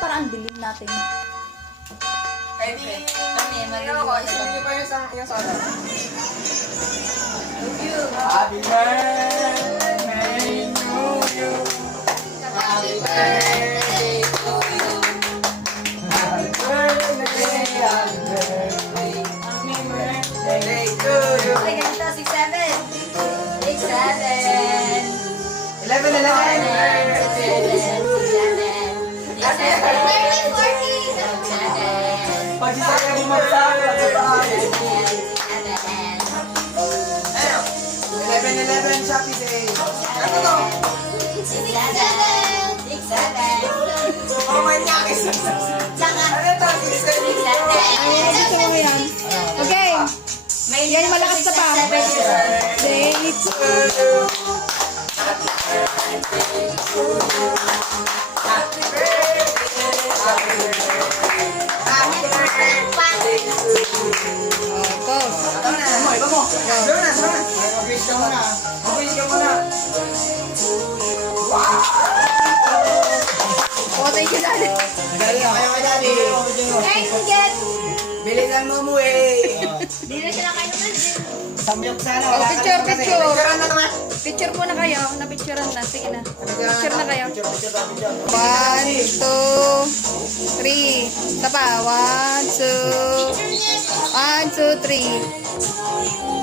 parang dilim natin. Pwede. Ano ko, isipin niyo pa yung sana. Happy birthday to you. Happy birthday to you. Happy birthday, happy birthday. Happy birthday to you. Ay, ganito, 6-7. 6-7. 11. Pag isa kayo bumagsak, ano? 11 Shopee Day. Ano to? 6-7. Oh, manyakis. Ano to? 6-7. Ay, gusto mo yan. Okay. Yan, malakas na pa. Dates. Happy birthday. Happy birthday. Happy birthday to you. Pause. Tama na. Iba mo. Slow na. Mag-wish ka muna. Mag-wish ka muna. Oh, thank you, Daddy. Dali na kayo kay Daddy. Get. Bilisan mo umuwi. Di na siya nakain naman. Samyok sana. Oh, picture. Picture na naman. Picture muna kayo. Napicturean na. Sige na. Picture na kayo. Picture. 1, 2, 3. Isa pa. 1, 2. 1, 2, 3.